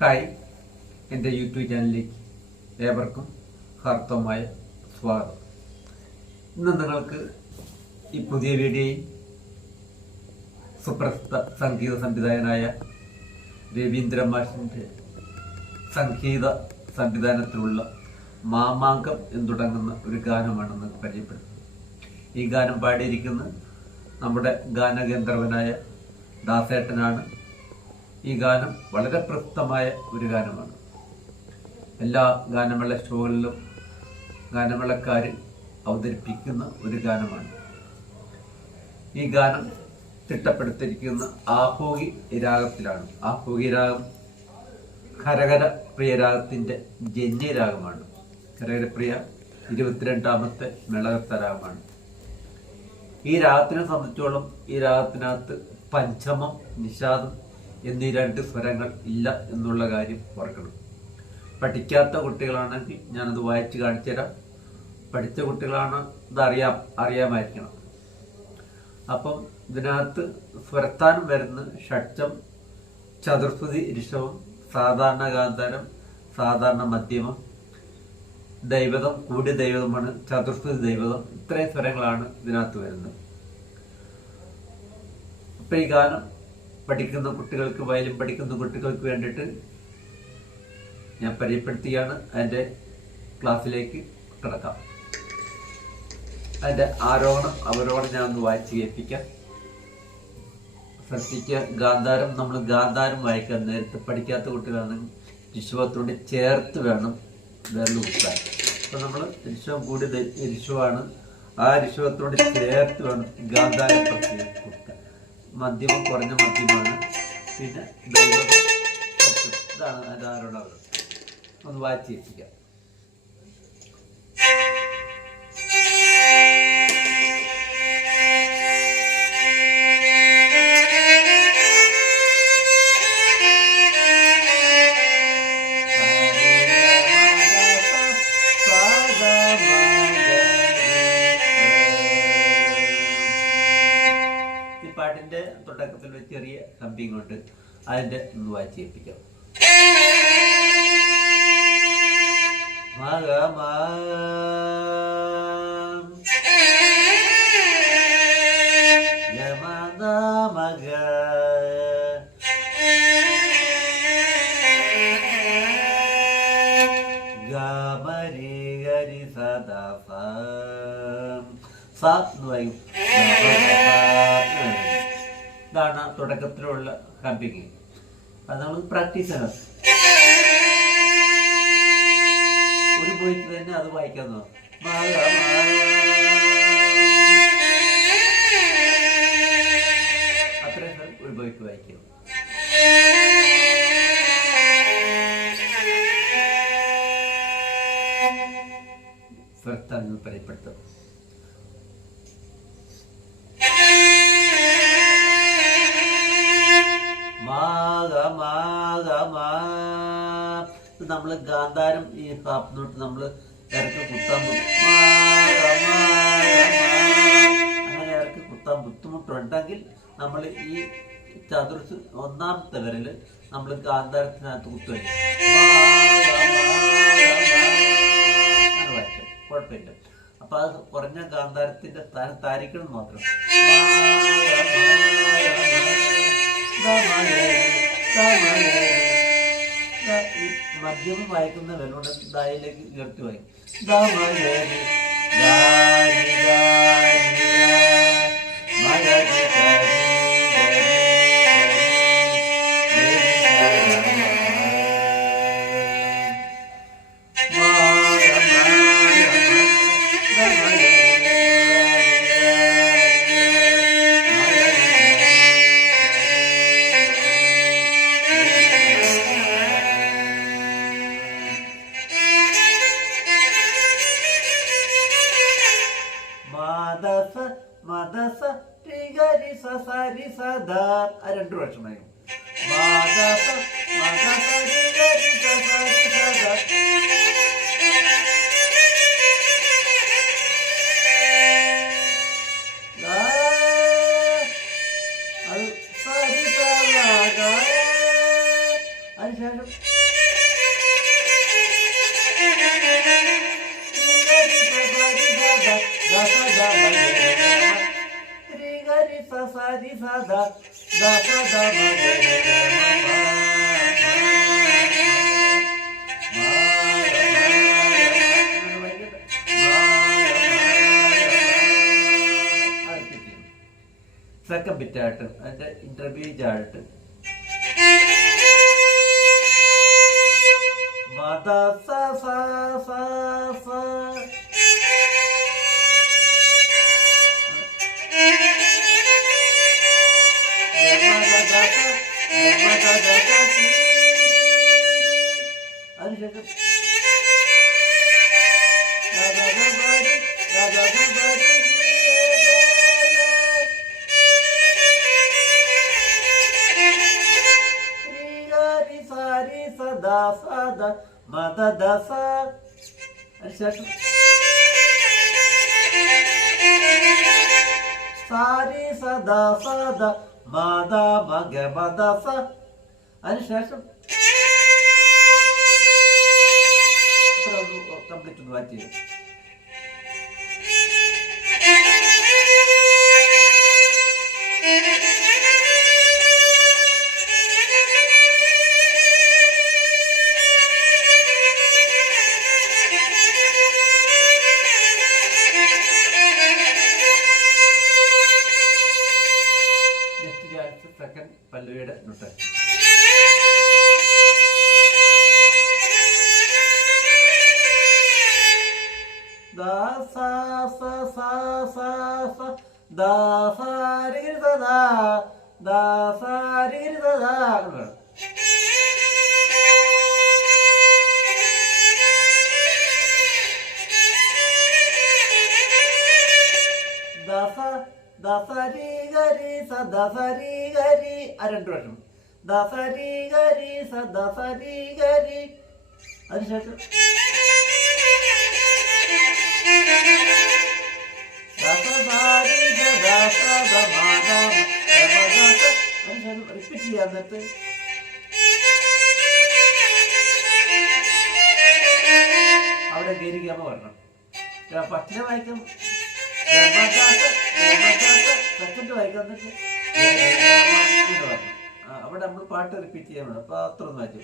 Hi, എൻ്റെ YouTube ചാനലിലേക്ക് ഏവർക്കും ഹാർദവമായ സ്വാഗതം. ഇന്ന് നിങ്ങൾക്ക് ഈ പുതിയ വീഡിയോയിൽ സുപ്രസിദ്ധ സംഗീത സംവിധായകനായ രവീന്ദ്ര മാഷിൻ്റെ സംഗീത സംവിധാനത്തിലുള്ള മാമാങ്കം എന്ന് തുടങ്ങുന്ന ഒരു ഗാനമാണെന്ന് പരിചയപ്പെടുത്തുന്നത്. ഈ ഗാനം പാടിയിരിക്കുന്നത് നമ്മുടെ ഗാനഗന്ധർവനായ ദാസേട്ടനാണ്. ഈ ഗാനം വളരെ പ്രസിദ്ധമായ ഒരു ഗാനമാണ്. എല്ലാ ഗാനമേള ഷോകളിലും ഗാനമേളക്കാർ അവതരിപ്പിക്കുന്ന ഒരു ഗാനമാണ്. ഈ ഗാനം ചിട്ടപ്പെടുത്തിയിരിക്കുന്ന ആഹോഗി രാഗത്തിലാണ്. ആഹോഗി രാഗം ഖരകര പ്രിയ രാഗത്തിൻ്റെ ജന്യരാഗമാണ്. ഖരകരപ്രിയ 22ാമത്തെ മേളകർത്ത രാഗമാണ്. ഈ രാഗത്തിനെ സംബന്ധിച്ചോളം ഈ രാഗത്തിനകത്ത് പഞ്ചമം, നിഷാദം എന്നീ 2 സ്വരങ്ങൾ ഇല്ല എന്നുള്ള കാര്യം ഓർക്കണം. പഠിക്കാത്ത കുട്ടികളാണെങ്കിൽ ഞാനത് വായിച്ച് കാണിച്ചു തരാം. പഠിച്ച കുട്ടികളാണ് ഇത് അറിയാമായിരിക്കണം. അപ്പം ഇതിനകത്ത് സ്വരത്താനം വരുന്ന ഷഡ്ജം, ചതുർശ്രുതി ഋഷഭം, സാധാരണ ഗാന്ധാരം, സാധാരണ മധ്യമം, ദൈവതം, കൂടിയ ദൈവതമാണ് ചതുർശ്രുതി ദൈവതം. ഇത്രയും സ്വരങ്ങളാണ് ഇതിനകത്ത് വരുന്നത്. അപ്പം ഈ ഗാനം പഠിക്കുന്ന കുട്ടികൾക്ക്, വയലിൻ പഠിക്കുന്ന കുട്ടികൾക്ക് വേണ്ടിയിട്ട് ഞാൻ പരിചയപ്പെടുത്തുകയാണ്. അതിൻ്റെ ക്ലാസ്സിലേക്ക് കിടക്കാം. അതിൻ്റെ ആരോഹണം അവരോഹണം ഞാൻ ഒന്ന് വായിച്ച് കേൾപ്പിക്കാം. ശ്രദ്ധിക്കുക, ഗാന്ധാരം നമ്മൾ ഗാന്ധാരം വായിക്കാൻ നേരത്തെ പഠിക്കാത്ത കുട്ടികളാണെങ്കിൽ ഋഷഭത്തോട് ചേർത്ത് വേണം വിരൽ കുത്താൻ. അപ്പം നമ്മൾ ഋഷഭം കൂടി ഋഷഭമാണ്, ആ ഋഷഭത്തോട് ചേർത്ത് വേണം ഗാന്ധാരം പ്രത്യേകം കുത്താൻ. മധ്യമം കുറഞ്ഞ മധ്യമാണ്. പിന്നെ ദൈവം, ഇതാണ് അതിൻ്റെ ആരോഹണം. ഒന്ന് വായിച്ച് കേൾപ്പിക്കാം. പാട്ടിന്റെ തുടക്കത്തിൽ ഒരു ചെറിയ കമ്പിങ് കൊണ്ട് അതിന്റെ ഒന്ന് വായിച്ച് കേൾപ്പിക്കാം. ഇതാണ് തുടക്കത്തിലുള്ള കമ്പിങ്. അത് നമ്മൾ പ്രാക്ടീസ് ചെയ്യണം. ഒരു പോയിട്ട് തന്നെ അത് വായിക്കാൻ നോക്കാം. അത്രയും ഒരു പോയിട്ട് വായിക്കണം. സ്വരത്താൽ പരിപ്പെടുത്തും. നമ്മൾ ഗാന്ധാരം ഈ ഹാഫ് നോട്ട് നമ്മൾ ഇറക്കി കുത്താൻ അങ്ങനെ ഇറക്കി കുത്താൻ ബുദ്ധിമുട്ടുണ്ടെങ്കിൽ നമ്മൾ ഈ ചതുർസ് 1ാമത്തെ വിരല് നമ്മൾ ഗാന്ധാരത്തിനകത്ത് കുത്തുവരും. അങ്ങനെ വായിക്കാം, കുഴപ്പമില്ല. അപ്പൊ അത് കുറഞ്ഞ ഗാന്ധാരത്തിന്റെ സ്ഥാനത്തായിരിക്കണം മാത്രം. ഈ മധ്യമം വായിക്കുന്ന വെല്ലോടെ ദായിലേക്ക് ഉയർത്തി വായിക്കും. മദസ ടിഗരി സസരി സദാ ആ 2 വർഷമായി. മദസ മദസ ടിഗരി സസരി സദാ അത് സരി സദാ അതിനുശേഷം സെക്കൻഡ് ബിറ്റായിട്ട് അതിന്റെ ഇന്റർവ്യൂജ് ആയിട്ട് മദ സ സ സ സ അതിനുശേഷം സദാ സദ മദ ദസ അതിനുശേഷം സാരി സദാ സദ മദ മഗ മദ സ അതിനുശേഷം കംപ്ലീറ്റ് ഒന്ന് വായിച്ചു ചെയ്യും. സെക്കൻഡ് പല്ലവിയുടെ നൊട്ടേഷൻ ദാ സാ സ സാ സാ സ ദാ സാ രി സ ദാ ദാ സാ രി സ ദാ ദസ ദസരി ഗരി സ ദസരി ഗരി ആ രണ്ടു വർഷം ദസരി ഗരി സ ദസരി ഗരി അതിനുശേഷം അതിനുശേഷം റിപ്പീറ്റ് ചെയ്യാൻ നേരത്ത് അവിടെ ഗരിഗമ വരണം. ഫസ്റ്റിനെ വായിക്കും സെക്കൻഡ് വായിക്കാൻ അവിടെ നമ്മൾ പാട്ട് റിപ്പീറ്റ് ചെയ്യാൻ വേണം. അപ്പൊ അത്ര ഒന്ന് വായിച്ചു